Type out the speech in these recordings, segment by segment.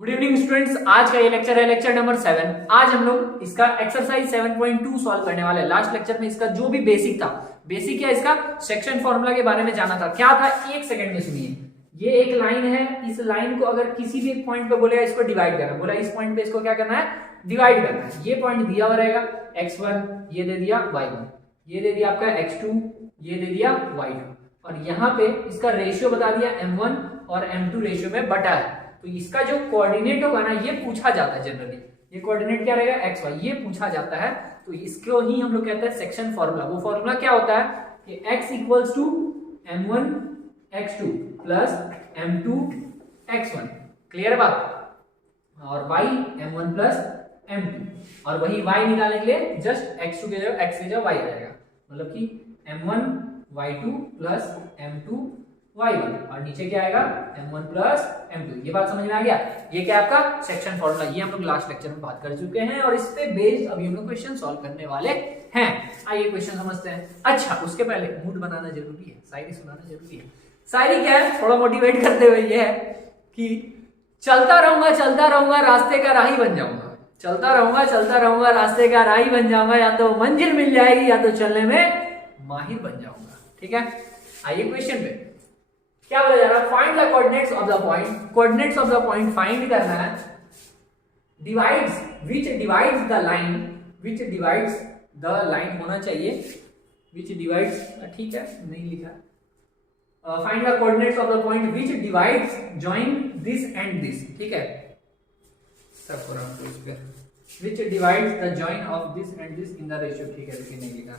Good evening students, आज का ये लेक्चर है लेक्चर नंबर 7। आज हम लोग इसका एक्सरसाइज 7.2 सॉल्व करने वाले हैं। लास्ट लेक्चर में इसका जो भी बेसिक था, बेसिक या इसका सेक्शन फॉर्मूला के बारे में जाना था। क्या था, एक सेकंड में सुनिए। ये एक लाइन है, इस लाइन को अगर किसी भी पॉइंट पे बोलेगा इसको डिवाइड करना, बोला इस पॉइंट पे इसको क्या करना है, डिवाइड करना है। ये पॉइंट दिया हुआ रहेगा x1, ये दे दिया y1, ये दे दिया आपका x2, ये दे दिया y2, और यहाँ पे इसका रेशियो बता दिया m1 और m2 रेशियो में बटा है। तो इसका जो कोऑर्डिनेट होगा ना, ये पूछा जाता है जनरली। ये कोऑर्डिनेट क्या रहेगा, एक्स वाई, ये पूछा जाता है। तो इसको ही हम लोग कहते हैं सेक्शन फॉर्मूला। वो फॉर्मूला क्या होता है कि x equals to m1 x2 plus m2 x1। Clear बात। और y m1 प्लस m2, और वही y निकालने के लिए जस्ट x2 के जगह x की जगह y आ जाएगा। मतलब कि m1 y2 plus m2 y1, और नीचे क्या आएगा m1 प्लस m2। ये बात समझ में आ गया। ये क्या आपका सेक्शन फॉर्मूला, ये हम लोग लास्ट लेक्चर में बात कर चुके हैं, और इस पे बेस्ड अभी हम लोग क्वेश्चन सॉल्व करने वाले हैं। आइए क्वेश्चन समझते हैं। अच्छा, उसके पहले मूड बनाना जरूरी है, शायरी सुनाना जरूरी है। शायरी क्या है, थोड़ा मोटिवेट करते हुए ये है कि चलता रहूंगा रास्ते का राही बन जाऊंगा। चलता रहूंगा रास्ते का राही बन जाऊंगा। या तो मंजिल मिल जाएगी या तो चलने में माहिर बन जाऊंगा। ठीक है, आइए क्वेश्चन पे। क्या बोला जा रहा है, find the coordinates of the point. Coordinates of the point find करना है। Divides, which divides the line, which divides the line होना चाहिए, व्हिच डिवाइड्स, ठीक है नहीं लिखा। Find the coordinates of the point which divides join this and this. ठीक है, सब पूरा उस पे which divides the join of this and this in the ratio. ठीक है, लेकिन नहीं लिखा,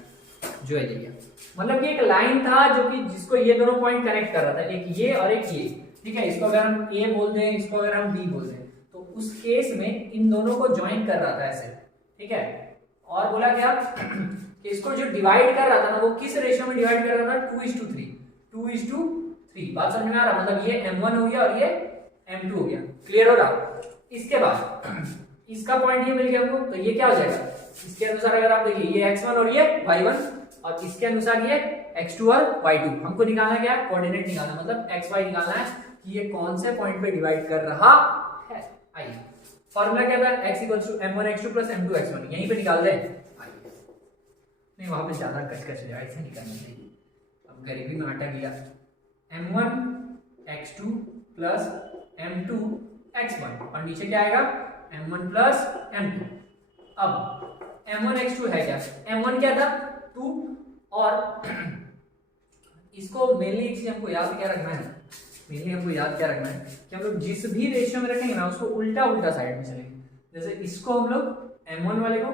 जो है लिखा। मतलब कि एक लाइन था जो कि जिसको ये दोनों पॉइंट कनेक्ट कर रहा था, एक ये और एक ये। ठीक है, इसको अगर हम ए बोल दें, इसको अगर हम बी बोल दें, तो उस केस में इन दोनों को ज्वाइन कर रहा था ऐसे। ठीक है, और बोला क्या कि इसको जो डिवाइड कर रहा था ना, वो किस रेशियो में डिवाइड कर रहा था, 2:3। 2:3। बात समझ में आ रहा, मतलब ये m1 हो गया और ये m2 हो गया। क्लियर हो रहा। इसके बाद इसका पॉइंट ये मिल गया हमको, तो ये क्या हो जाएगा, इसके अनुसार अगर आप देखिए, ये x1 और ये y1, और इसके अनुसार ये x2 और y2। हमको निकालना क्या है, कोऑर्डिनेट निकालना, मतलब xy निकालना है कि ये कौन से पॉइंट पे डिवाइड कर रहा है। आइए, फॉर्मूला क्या था, x = m1 x2 + m2 x1। यहीं पे निकाल दें। आइए, नहीं वहां पे ज्यादा कच जाए, ऐसे निकालना चाहिए। अब गरीबी में आटा गया। m1 x2 + m2 x1, और नीचे क्या आएगा, m1 + m2। अब m1 x2 है क्या, m1 क्या था 2, और इसको मेनली एक चीज हमको याद क्या रखना है, मेनली हमको याद क्या रखना है कि हम लोग जिस भी रेशियो में रखेंगे ना, उसको उल्टा उल्टा साइड में चलेंगे। जैसे इसको हम लोग m1 वाले को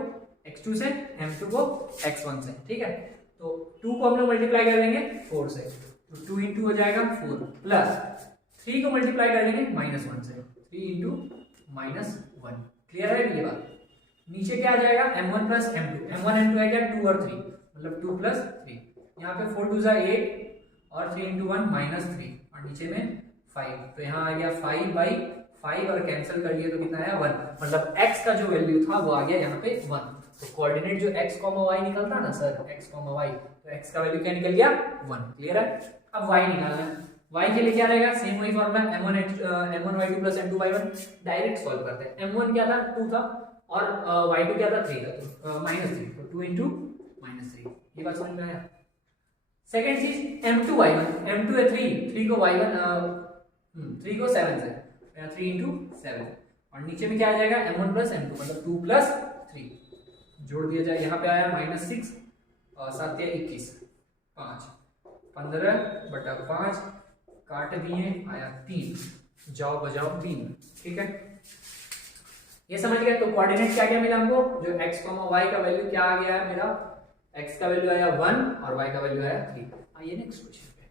x2 से, m2 को x1 से। ठीक है, तो 2 को हम लोग मल्टीप्लाई कर देंगे 4 से, तो 2 × 2 हो जाएगा 4, प्लस 3 को मल्टीप्लाई कर देंगे -1 से, 3 × -1। क्लियर है ये बात। नीचे क्या आ जाएगा, m1 + m2। m1 m2 है क्या, 2 और 3, मतलब 2 + 3। यहाँ पे 4 2 8 और 3 × 1 -3, और नीचे में 5, तो यहाँ आ गया 5/5, और कैंसिल कर लिए तो कितना आया, 1। मतलब x का जो वैल्यू था वो आ गया यहाँ पे 1। तो कोऑर्डिनेट जो x, y निकलता ना सर, x, y, तो x का वैल्यू क्या निकल गया, 1। क्लियर है। अब y निकालना है। y के लिए क्या रहेगा, सेम वही formula, m1 y2 + m2 y1। Direct solve करते हैं। m1 क्या था, 2 था, और y2 क्या था, 3 था, तो -3, तो 2 × -3। ये बात समझ में आया। सेकंड चीज m2 y1, m2 है 3 को y1 3 को 7 से, 3 × 7, और नीचे में क्या आ जाएगा, m1 + m2, मतलब 2 + 3 जोड़ दिया जाए। यहाँ पे आया -6 और 7 या 21, 5, 15/5 काट दिए, आया 3, जाओ बजाओ 3। ठीक है, ये समझ गए। तो कोऑर्डिनेट क्या क्या मिला हमको, जो x, y का वैल्यू क्या आ गया है मेरा, x का वैल्यू आया 1 और y का वैल्यू आया 3। आइए नेक्स्ट क्वेश्चन पे।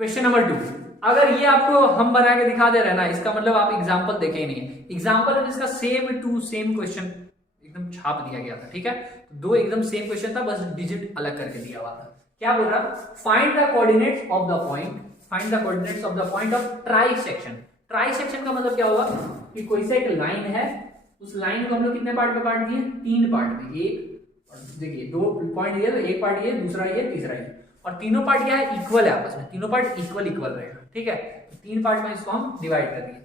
Question number 2। अगर ये आपको हम बना के दिखा दे रहे हैं ना, इसका मतलब आप एग्जांपल देखे ही नहीं है। एग्जांपल में इसका सेम टू सेम क्वेश्चन एकदम छाप दिया गया था। ठीक है, तो 2 एकदम सेम क्वेश्चन था, बस डिजिट अलग करके दिया हुआ था। क्या बोल रहा, find the coordinates of the point, find the coordinates of the point of trisection. Trisection का मतलब क्या होगा कि कोई सा एक लाइन है, उस लाइन को हम लोग कितने पार्ट में बांट दिए, 3 पार्ट में। एक, और देखिए 2 पॉइंट ये, तो एक पार्ट ये, दूसरा ये, तीसरा ये। और तीनों पार्ट क्या है, इक्वल है आपस में, तीनों पार्ट इक्वल रहेगा, ठीक है। तो 3 पार्ट में इसको हम डिवाइड कर दिए।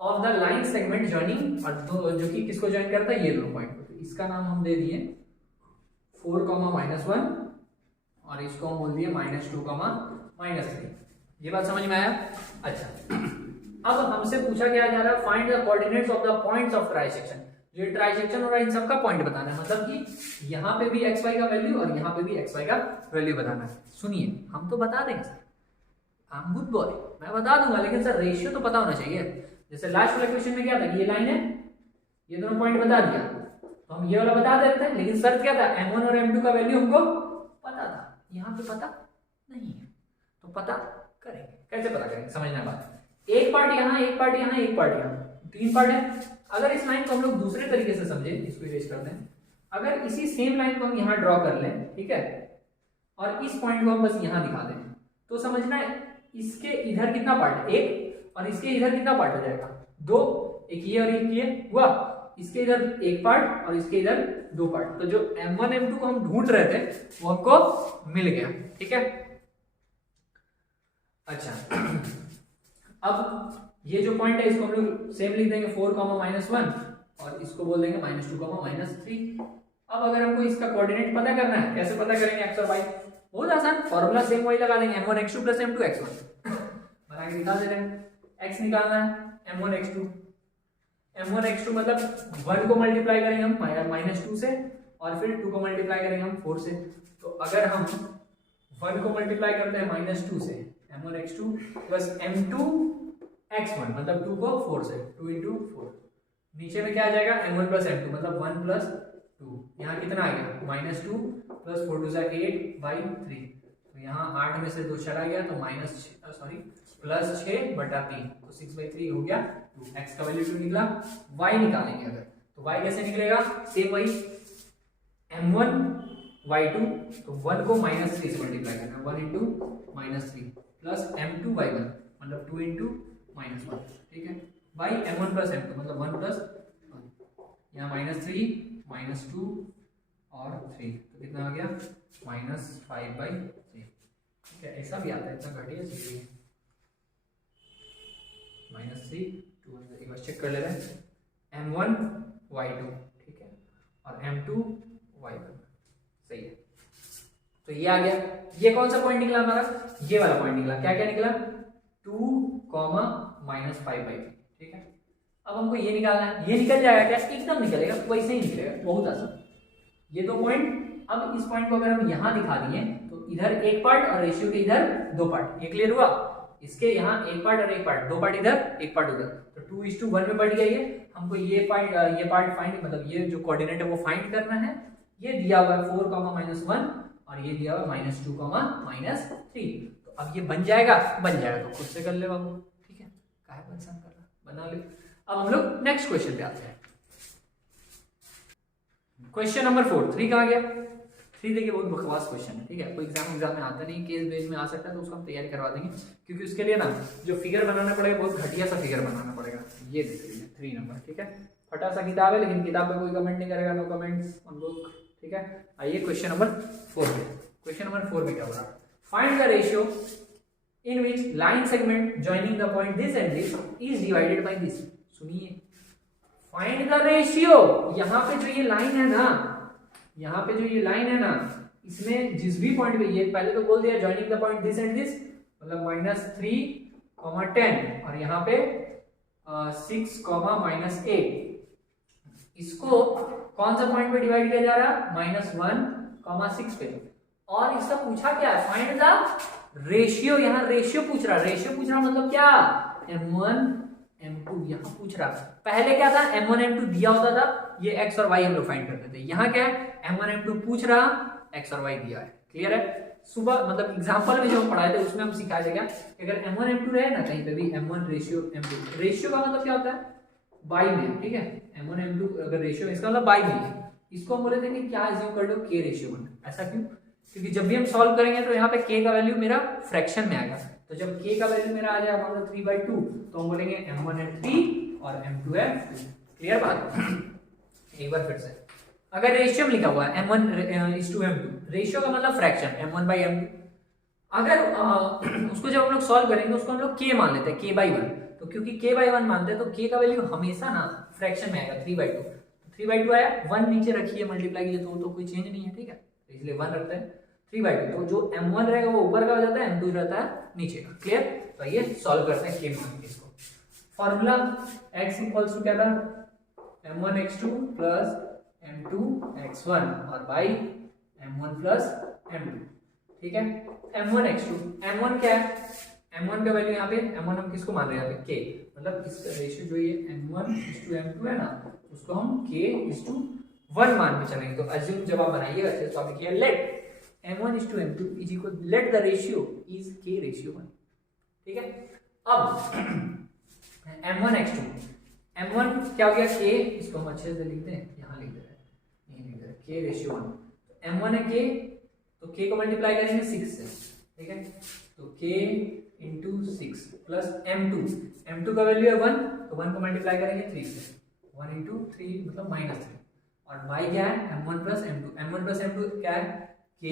Of the line segment joining, और जो कि किसको ज्वाइन करता है, ये दोनों पॉइंट को, तो इसका नाम हम दे दिए 4, -1 और इसको हम बोल दिए -2, -3। ये बात समझ में आया? अच्छा, अब हमसे पूछा क्या जा रहा है, find the coordinates of the points of trisection. ये ट्राइसेक्शन हो रहा है, इन सबका पॉइंट बताना है, मतलब कि यहाँ पे भी xy का वैल्यू और यहाँ पे भी xy का वैल्यू बताना है। सुनिए, हम तो बता देंगे sir, I am good boy, मैं बता दूंगा, लेकिन सर रेशियो तो पता होना चाहिए। जैसे लास्ट वाले क्वेश्चन में क्या था कि ये लाइन है, ये दोनों पॉइंट बता दिया, तो हम ये वाला बता देते हैं, लेकिन शर्त क्या था, m1 और m2 का वैल्यू हमको पता था, यहाँ पे पता नहीं है, तो पता करेंगे। कैसे पता करेंगे, समझना बात। एक पार्ट यहाँ, एक पार्ट यहाँ, एक पार्ट यहाँ, 3 पार्ट है। अगर इस लाइन को हम लोग दूसरे तरीके से समझे, इसको इरेज कर दें, अगर इसी सेम लाइन को हम यहाँ ड्रॉ कर लें, ठीक है, और इस पॉइंट को हम बस यहाँ दिखा दें, तो समझना है इसके इधर कितना पार्ट है, 1, और इसके इधर कितना पार्ट हो जाएगा, 2, एक ये और एक ये हुआ, इसके इधर 1 पार्ट और इसके इधर 2 पार्ट। तो जो m1 m2 को हम ढूंढ रहे थे वो हमको मिल गया, ठीक है। अच्छा, अब ये जो पॉइंट है इसको हम लोग सेम लिख देंगे 4, -1 और इसको बोल देंगे -2, -3। अब अगर हमको इसका कोऑर्डिनेट पता करना है, कैसे पता करेंगे x और y, बहुत आसान, फॉर्मूला सेम वही लगा देंगे, m1 x2 + m2 x1 बना के दिखा दे रहे हैं। x निकालना है m1 x2 मतलब 1 को मल्टीप्लाई करेंगे हम -2 से और फिर 2 को मल्टीप्लाई करेंगे हम 4 से। तो अगर हम 1 को मल्टीप्लाई करते हैं -2 से, m1 x2 + m2 x1 मतलब 2 को 4 से, 2 × 4, नीचे में क्या आ जाएगा, m1 + m2 मतलब 1 + 2, यहाँ कितना आ गया, -2 + 4 × 8/3, तो यहाँ 8 में से 2 चला गया, तो +6/3, तो 6/3 हो गया 2। x का वैल्यू 2 निकला। y निकालेंगे अगर, तो y कैसे निकलेगा, सेम वही m1 y2, तो 1 को -3 से मल्टीप्लाई करना, 1 × -3 प्लस m2 y1 मतलब 2 × -1, ठीक है, by m1 + m2 मतलब 1 + 1, यहाँ -3 -2 और 3, तो कितना आ गया, -5/3, ठीक है। ऐसा भी आता है, इतना घटिया चीज है, -3 2, एक बार चेक कर ले रहे हैं, m1 y2, ठीक है, और m2 y1, सही है। तो ये आ गया, ये कौन सा पॉइंट निकला हमारा, ये वाला पॉइंट निकला। क्या क्या निकला, 2, -5/3, ठीक है। अब हमको ये निकालना है, ये निकल जाएगा क्या, एकदम निकलेगा, वैसे ही निकलेगा, बहुत आसान। ये 2 पॉइंट, अब इस पॉइंट को अगर हम यहाँ दिखा दिए तो इधर 1 पार्ट और रेशियो के इधर 2 पार्ट, ये क्लियर हुआ। इसके यहाँ 1 पार्ट और 1 पार्ट, 2 पार्ट इधर 1 पार्ट उधर, तो 2:1 में बढ़ गया ये। हमको ये पार्ट फाइंड, मतलब ये जो कोऑर्डिनेट है वो फाइंड करना है। ये दिया हुआ है 4, -1 और ये दिया हुआ है -2, -3, तो अब ये बन जाएगा, तो खुद से कर ले बाबू, ठीक है, काहे परेशान कर रहा, बना ले। अब हम लोग नेक्स्ट क्वेश्चन पे आते हैं। क्वेश्चन नंबर 4, 3 कहाँ गया, 3 देखिए बहुत बकवास क्वेश्चन है, ठीक है, कोई एग्जाम में आता नहीं, केस बेस में आ सकता है, तो उसको हम तैयारी करवा देंगे, क्योंकि उसके लिए ना जो फिगर बनाना पड़ेगा बहुत घटिया सा फिगर बनाना पड़ेगा। ये देख लीजिए 3 नंबर, ठीक है, फटा सा किताब है, लेकिन किताब पे कोई कमेंट नहीं करेगा, नो कमेंट्स ऑन बुक, ठीक है। आइए क्वेश्चन नंबर 4 पे। क्वेश्चन नंबर 4 में क्या हो रहा है, find the ratio in which line segment joining the point this and this is divided by this. सुनिए, फाइंड द रेशियो, यहाँ पे जो ये लाइन है ना, यहाँ पे जो ये लाइन है ना, इसमें जिस भी पॉइंट पे, ये पहले तो बोल दिया joining the point this and this मतलब -3, 10 और यहाँ पे 6, -8, इसको कौन सा पॉइंट पे डिवाइड किया जा रहा है, -1, 6 पे। और इसका पूछा क्या है, फाइंड द रेशियो, यहाँ रेशियो पूछ रहा मतलब क्या, m1 m2 यहाँ पूछ रहा। पहले क्या था, m1 m2 दिया होता था, ये x और y हम लोग फाइंड करते थे। यहाँ क्या है, m1 m2 पूछ रहा, x और y दिया है। क्लियर है। सुबह मतलब एग्जांपल में जो हम पढ़ाए थे उसमें हम सिखाया जाएगा कि अगर m1 m2 रहे ना कहीं पे भी, m1 रेशियो m2, रेशियो का मतलब क्या होता है, बाई में, ठीक है। m1 m2 अगर रेशियो, इसका मतलब बाई में। इसको हम बोले थे कि क्या एज्यूम कर लो, k रेशियो 1। ऐसा क्यों, क्योंकि जब भी हम सॉल्व करेंगे तो यहाँ पे k का वैल्यू मेरा फ्रैक्शन में आएगा, तो जब k का वैल्यू मेरा आ जाएगा मान लो 3/2, तो हम बोलेंगे m1 है 3 और m2 है 2। क्लियर बात। एक बार फिर से, अगर रेशियो में लिखा हुआ है m1 is to m2, ratio का मतलब फ्रैक्शन m1/m2, अगर उसको जब हम लोग सॉल्व करेंगे उसको हम लोग k मान लेते हैं, k/1। तो क्योंकि k/1 मानते हैं तो k का वैल्यू हमेशा ना फ्रैक्शन में आएगा, 3/2। तो 3/2 आया, 1 नीचे रखिए मल्टीप्लाई कीजिए तो कोई चेंज नहीं है, ठीक है, तो इसलिए 1 रखते हैं, 3/2। तो जो m1 रहेगा वो ऊपर का हो जाता है, m2 रहता है नीचे का। क्लियर? तो ये सॉल्व करते हैं k मान के इसको। फॉर्मूला x इक्वल्स टू क्या था, m1x2 प्लस m2x1 और y m1 प्लस m2, ठीक है। m1x2, m1 क्या है, m1 का वैल्यू यहाँ पे, m1 हम किसको मान रहे हैं यहाँ पे, k, मतलब इसका रेशियो जो ये m1:m2 है ना, उसको हम k:1 मान के चलेंगे। तो अज्यूम जब आप बनाइएगा अच्छे तो आप लिखिए let m1:m2 is equal, let the ratio is k:1, ठीक है। अब m1x2, m1 क्या हो गया k, इसको हम अच्छे से लिखते हैं, यहाँ लिख दे रहे हैं, नहीं लिख दे रहे, k:1। m1 है k, तो k को मल्टीप्लाई करेंगे 6 से, ठीक है, तो k × 6 प्लस m2 का वैल्यू है 1, तो 1 को मल्टीप्लाई करेंगे 3 से, 1 × 3 मतलब -3। और y क्या है, m1 प्लस m2 क्या है, k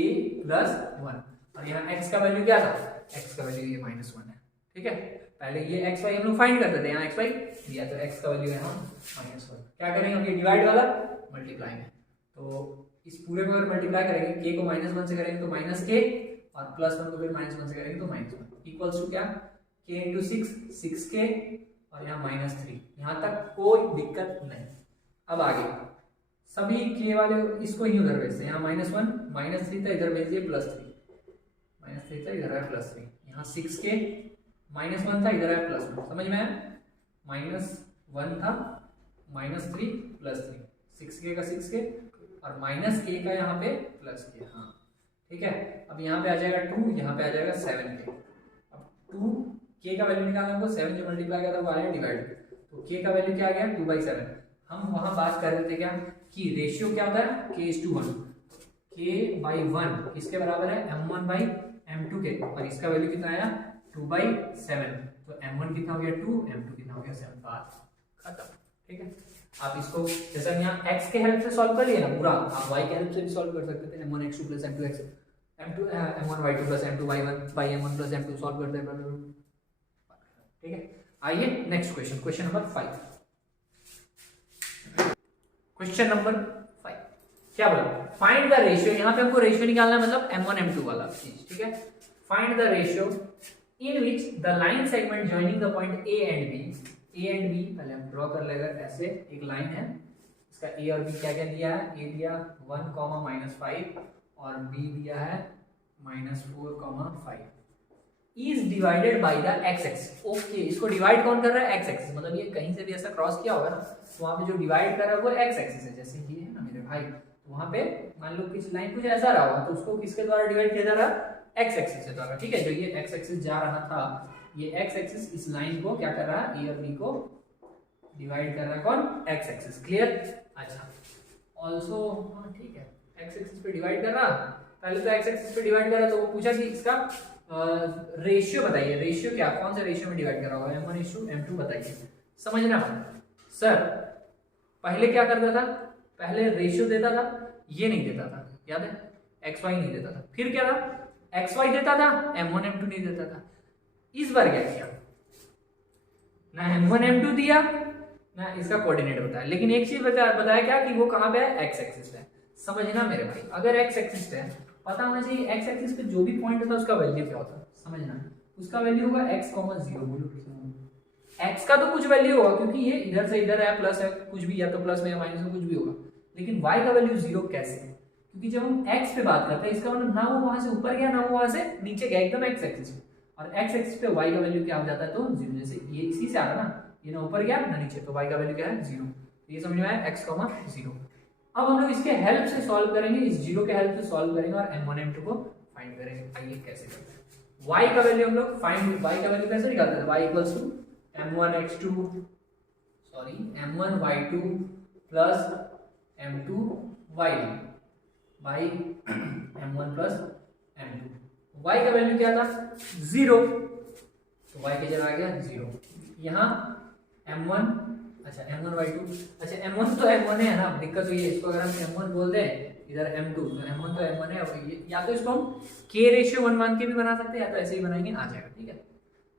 प्लस 1। और यहाँ x का वैल्यू क्या था, x का वैल्यू ये -1 है, ठीक है। पहले ये x y हम लोग फाइंड करते थे, यहाँ x y दिया तो x का वैल्यू है यहाँ -1। क्या करेंगे हम, ये डिवाइड वाला मल्टीप्लाई में, तो इस पूरे को अगर मल्टीप्लाई करेंगे k को -1 से करेंगे तो -k, और +1 को फिर -1 से करेंगे तो -1 इक्वल्स टू क्या, k × 6 6k और यहाँ -3। यहाँ तक कोई दिक्कत नहीं। अब आगे सभी k वाले इसको ही उधर भेजते हैं, यहाँ -1 -3 था, इधर भेज दिए +3, -3 था इधर है +3, यहाँ 6k -1 था इधर है +1, समझ में आया, -1 था -3 +3, 6k का 6k और -k का यहाँ पे +k, हाँ ठीक है। अब यहाँ पे आ जाएगा 2, यहाँ पे आ जाएगा 7k। अब 2k का वैल्यू निकालना हमको, 7 जो मल्टीप्लाई किया था वो आया डिवाइड, तो k का वैल्यू क्या आ गया 2/7। हम वहां बात कर रहे थे क्या कि रेशियो क्या होता है k:1, k/1 किसके बराबर है, m1/m2 के, और इसका वैल्यू कितना आया 2/7। तो m1 कितना हो गया 2, m2 कितना हो गया 7, बात खत्म, ठीक है। आप इसको जैसा यहाँ x के हेल्प से सॉल्व कर लिए ना पूरा, आप y के हेल्प से भी सॉल्व कर सकते थे, m1x2 plus m1y2 plus m2y1/m1 plus m2 solve करते हैं, ठीक है। आइए next question, question number 5। Question number 5 क्या बोला, फाइंड द रेशियो, यहाँ पे हमको रेशियो निकालना है, मतलब m1 m2 वाला चीज, ठीक है। Find the ratio in which the line segment joining the point a and b, पहले हम ड्रॉ कर लेगा, ऐसे एक लाइन है, इसका a और b क्या क्या दिया है, a दिया 1, -5 और b दिया है -4, 5, is divided by the x axis. Okay, इसको डिवाइड कौन कर रहा है, x एक्सिस, मतलब ये कहीं से भी ऐसा क्रॉस किया होगा ना, तो वहां पे जो डिवाइड कर रहा है वो x एक्सिस है, जैसे कि है ना मेरे भाई, तो वहां पे मान लो कुछ लाइन कुछ ऐसा रहा होगा, तो उसको किसके द्वारा डिवाइड किया जा रहा है, x एक्सिस से द्वारा, ठीक है। जो ये x एक्सिस जा रहा था, ये x एक्सिस इस लाइन को क्या कर रहा है, a और b को डिवाइड कर रहा है, कौन, x एक्सिस, क्लियर। अच्छा, ऑल्सो हाँ ठीक है, x एक्सिस पे डिवाइड कर रहा, पहले तो x एक्सिस पे डिवाइड कर रहा, तो वो पूछा कि इसका रेशियो बताइए, रेशियो क्या, कौन से रेशियो में डिवाइड कर रहा होगा, m1:m2 बताइए। समझना सर, पहले क्या करता था, पहले रेशियो देता था, ये नहीं देता था, याद है, xy नहीं देता था, फिर क्या था, xy देता था, m1 m2 नहीं देता था। इस बार क्या किया, ना m1 m2 दिया ना इसका कोऑर्डिनेट बताया, लेकिन एक चीज बताया क्या कि वो कहां पे है, x एक्सिस पे। समझना मेरे भाई, अगर x एक्सिस पे पता होना चाहिए, x एक्सिस पे जो भी पॉइंट होता है उसका वैल्यू क्या होता है, समझना, उसका वैल्यू होगा x, 0, बोलो x का तो कुछ वैल्यू होगा क्योंकि ये इधर से इधर है, प्लस है कुछ भी, या तो प्लस में या माइनस में कुछ भी होगा, लेकिन y का वैल्यू 0 कैसे, क्योंकि जब हम x पे बात करते हैं इसका मतलब ना वो वहां से ऊपर गया ना वो वहां से नीचे गया, एकदम x एक्सिस पे, और x एक्सिस पे y का वैल्यू क्या हो जाता है, तो 0, जैसे ये इसी से आ रहा ना, ये ना ऊपर गया ना नीचे, तो y का वैल्यू क्या है 0, ये समझ में आया, x, 0। अब हम लोग इसके हेल्प से सॉल्व करेंगे, इस 0 के हेल्प से सॉल्व करेंगे और m1 m2 को फाइंड करेंगे। आइए कैसे करते हैं, y का वैल्यू हम लोग फाइंड, y का वैल्यू कैसे निकालते हैं, y equals to m1x2 sorry m1y2 plus m2y1 by m1 plus m2। y का वैल्यू क्या था 0, तो y की जगह आ गया 0, यहाँ m1 अच्छा m1/2, अच्छा m1 तो m1 है ना, दिक्कत हुई है इसको अगर हम m1 बोल दें इधर m2 तो m1 तो m1 है, अब या तो इसको हम k/1 मान के भी बना सकते हैं या तो ऐसे ही बनाएंगे, आ जाएगा। ठीक है,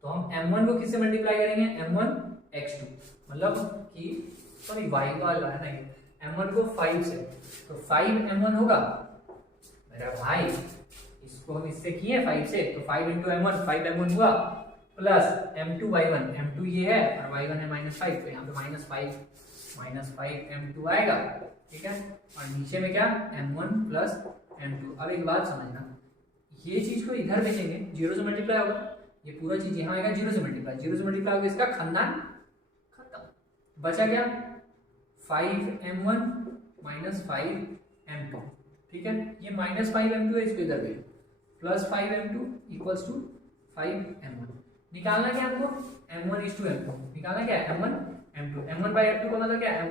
तो हम m1 को किससे मल्टीप्लाई करेंगे, m1x2 मतलब कि सॉरी y का वाला है ना, m1 को 5 से, तो 5m1 होगा मेरा भाई, इसको हम इससे किए 5 से तो 5 इंटू m1, 5m1 हुआ प्लस m2/1, m2 ये है और y1 है -5, तो यहाँ पे -5 आएगा। ठीक है, और नीचे में क्या m1 प्लस m2। अब एक बात समझना, ये चीज को इधर भेजेंगे 0 से मल्टीप्लाई होगा, ये पूरा चीज यहाँ आएगा 0 से मल्टीप्लाई होगा, इसका खानदान खत्म। बचा क्या 5m1 -5m2। ठीक है, ये -5m2 है, इसको इधर भेजो plus 5m2 equals to 5m1। निकालना क्या आपको m1:m2 निकालना क्या है m1 m1/m2 का मतलब क्या है,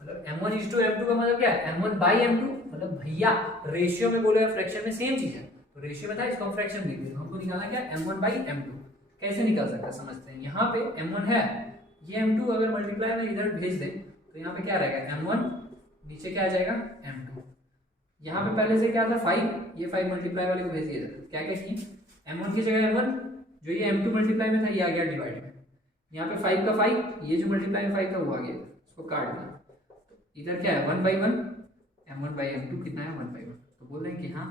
मतलब m1:m2 का मतलब क्या है m1/m2, मतलब भैया रेशियो में बोले फ्रैक्शन में सेम चीज है, तो रेशियो में था इसको हम फ्रैक्शन लिख देंगे, हमको निकालना क्या m1/m2। कैसे निकाल सकते हैं समझते हैं, यहाँ पे m1 है, ये m2 अगर मल्टीप्लाई में इधर भेज दे तो यहाँ पे क्या रहेगा m1, नीचे क्या आ जाएगा m2। यहाँ पे पहले से क्या था 5, ये 5 मल्टीप्लाई वाले को भेज दिया था, क्या क्या किए m1 की जगह m1, जो ये m2 मल्टीप्लाई में था ये आ गया डिवाइड में, यहाँ पे 5 का 5, ये जो मल्टीप्लाई में 5 था वो आ गया, इसको काट दिया, तो इधर क्या है 1/1, m1/m2 कितना है 1/1, तो बोल रहे हैं कि हाँ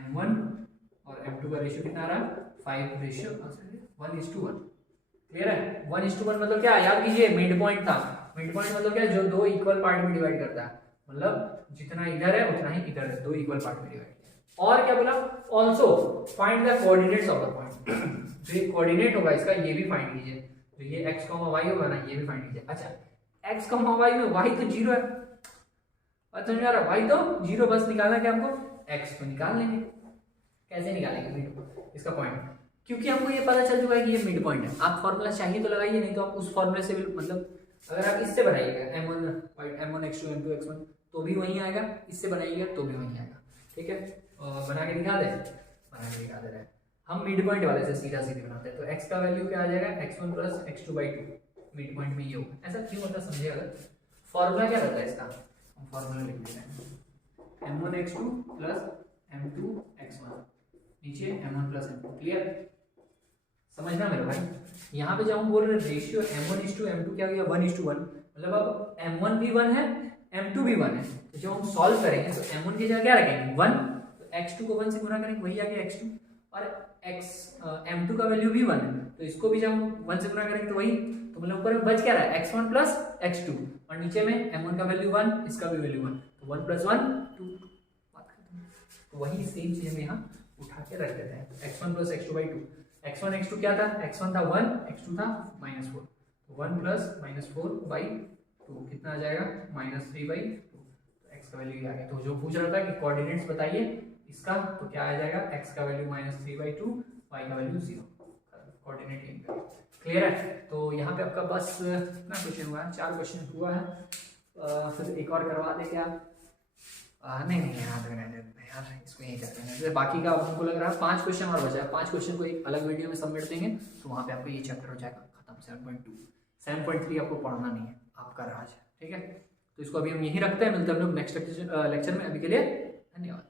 m1 और m2 का रेशियो कितना आ रहा है 5:1:1। क्लियर है, 1:1 मतलब क्या, याद कीजिए मिड पॉइंट था, मिड पॉइंट मतलब क्या, जो दो इक्वल पार्ट में डिवाइड करता है, मतलब जितना इधर है उतना ही इधर है, दो इक्वल पार्ट में डिवाइड। और क्या बोला, also find the coordinates of the point, जो ये कोऑर्डिनेट होगा इसका ये भी फाइंड कीजिए, तो ये x, y होगा ना, ये भी फाइंड कीजिए। अच्छा x, y में y तो 0 है, अच्छा समझ आ रहा, y तो 0, बस निकालना क्या हमको x को निकाल लेंगे। कैसे निकालेंगे मिड इसका पॉइंट, क्योंकि हमको ये पता चल चुका है कि ये मिड पॉइंट है। आप फॉर्मूला चाहिए तो लगाइए, नहीं तो आप उस फॉर्मूले से भी, मतलब अगर आप इससे बनाइएगा m1x2 m2x1 तो भी वही आएगा, इससे बनाइएगा तो भी वही आएगा। ठीक है, बना के दिखा दे रहे हैं हम मिड पॉइंट वाले से सीधा सीधे बनाते हैं, तो x का वैल्यू क्या आ जाएगा x1 plus x2/2, mid point में ये होगा। ऐसा क्यों होता है समझिए, अगर फॉर्मूला क्या रहता है इसका, हम फॉर्मूला लिख देते हैं m1x2 प्लस m2x1, नीचे m1 प्लस m2। क्लियर, समझना मेरे भाई, यहाँ पे जब हम बोल रहे हैं रेशियो m1:m2 क्या गया 1:1, मतलब अब m1 भी 1 है m2 भी 1 है, तो जब हम सॉल्व करेंगे तो m1 की जगह क्या रखेंगे 1, तो x2 को 1 से गुना करेंगे वही आ गया x2, और m2 का वैल्यू भी 1 है, तो इसको भी जब हम 1 से गुना करेंगे तो वही, तो मतलब ऊपर बच क्या रहा है x1 प्लस x2, और नीचे में m1 का वैल्यू 1, इसका भी वैल्यू 1, तो 1 + 1 2, तो वही सेम चीज हम यहाँ उठा के रख देते हैं, x1 plus x2/2। x1 x2 क्या था, x1 था 1, x2 था -4, तो 1 प्लस -4/2 कितना आ जाएगा -3/2, तो x का वैल्यू आ गया। तो जो पूछ रहा था कि कोऑर्डिनेट्स बताइए इसका, तो क्या आ जाएगा x का वैल्यू -3/2, y का वैल्यू 0, कोऑर्डिनेट इन। क्लियर है, तो यहाँ पे आपका बस कितना क्वेश्चन हुआ है, 4 क्वेश्चन हुआ है, फिर एक और करवा दे क्या, नहीं यहाँ तक रहने देते हैं यार, इसको यही करते हैं। जैसे बाकी का हमको लग रहा है 5 क्वेश्चन और बचा है, 5 क्वेश्चन को एक अलग वीडियो में सबमिट देंगे, तो वहाँ पे आपको ये चैप्टर हो जाएगा खत्म। 7.2 7.3 आपको पढ़ना नहीं है, आपका राज है। ठीक है, तो इसको अभी हम यहीं रखते हैं, मिलते हैं हम लोग नेक्स्ट लेक्चर में। अभी के लिए धन्यवाद।